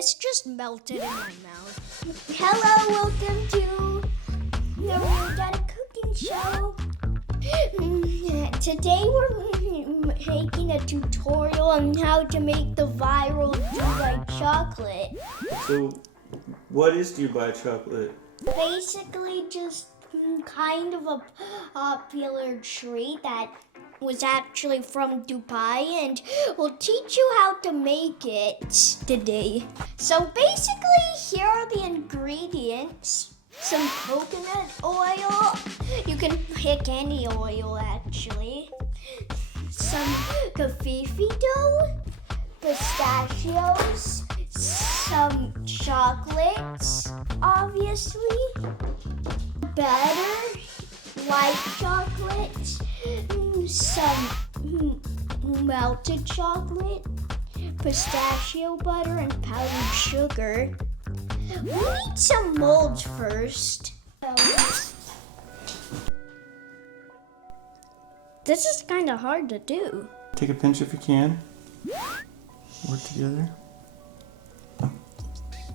This just melted in my mouth. Hello, welcome to the RioDada cooking show. Today we're making a tutorial on how to make the viral Dubai chocolate. So, what is Dubai chocolate? Basically just kind of a popular treat that was actually from Dubai, and we'll teach you how to make it today. So basically, here are the ingredients. Some coconut oil. You can pick any oil actually. Some Kataifi dough, pistachios, some chocolates, obviously, butter, white chocolate, some melted chocolate, pistachio butter, and powdered sugar. We need some molds first. This is kind of hard to do. Take a pinch if you can. Work together. You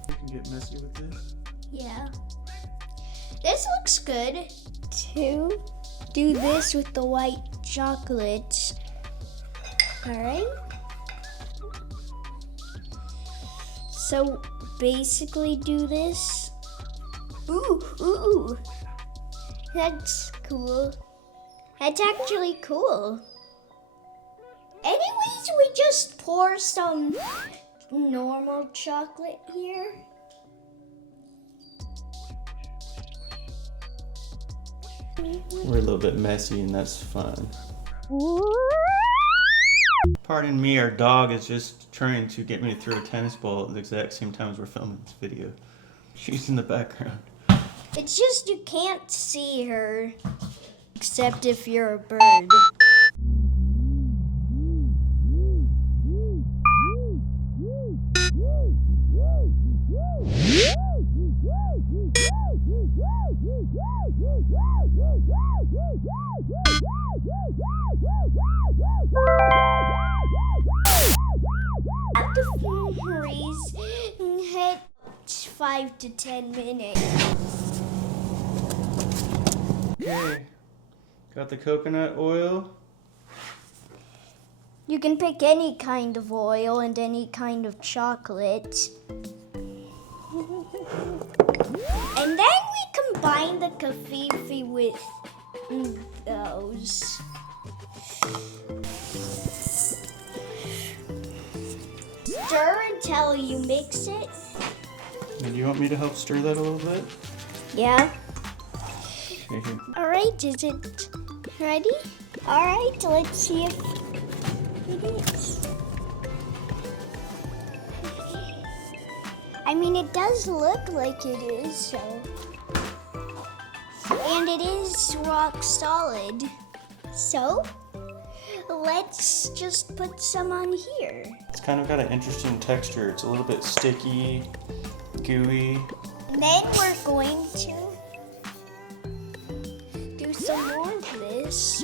can get messy with this. Yeah. This looks good. To do this with the white chocolate. Alright. So basically do this. Ooh. That's cool. That's actually cool. Anyways, we just pour some normal chocolate here. We're a little bit messy and that's fun. Pardon me, our dog is just trying to get me to throw a tennis ball at the exact same time as we're filming this video. She's in the background. It's just you can't see her, except if you're a bird. After freeze, hit 5 to 10 minutes. Okay, got the coconut oil. You can pick any kind of oil and any kind of chocolate. And then we combine the Kataifi with those. Stir until you mix it. And do you want me to help stir that a little bit? Yeah. Okay. Alright, is it ready? Alright, let's see if it is. I mean, it does look like it is, so. And it is rock solid. So, let's just put some on here. It's kind of got an interesting texture. It's a little bit sticky, gooey. And then we're going to do some more of this.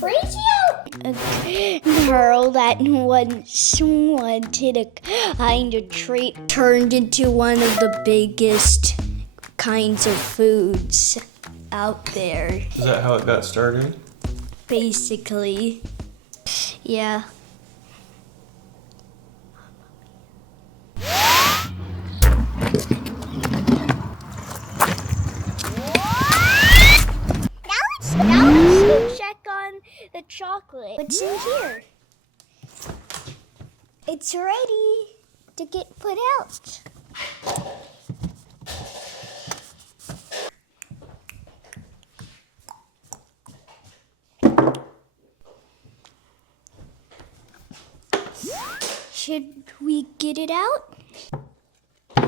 Crazy out! A girl that once wanted a kind of treat turned into one of the biggest kinds of foods out there. Is that how it got started? Basically. Yeah. Now let's go check on the chocolate. What's in here? It's ready to get put out. Should we get it out? You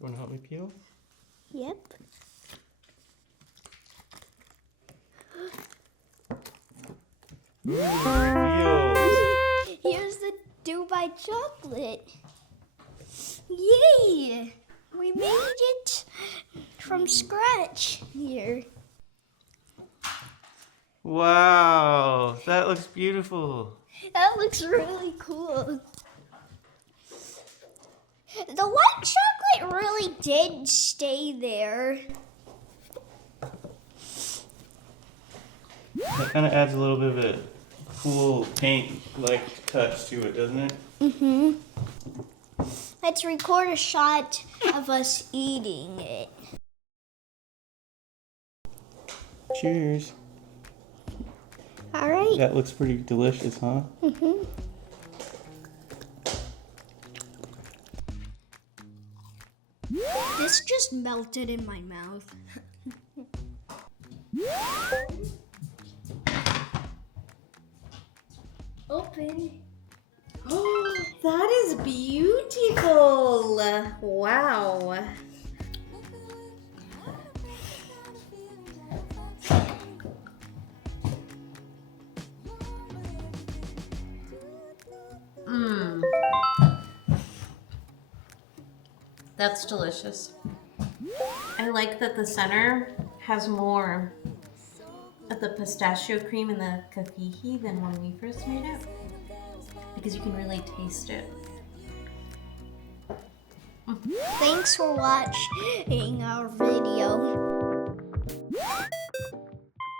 want to help me peel? Yep. Peel. Here's the Dubai chocolate. Yay! We made it. from scratch here. Wow, that looks beautiful. That looks really cool. The white chocolate really did stay there. That kind of adds a little bit of a cool paint-like touch to it, doesn't it? Mm-hmm. Let's record a shot of us eating it. Cheers. All right. That looks pretty delicious, huh? Mm-hmm. This just melted in my mouth. Open. Oh, that is beautiful. Wow. Mmm. That's delicious. I like that the center has more of the pistachio cream and the kataifi than when we first made it, because you can really taste it. Thanks for watching our video.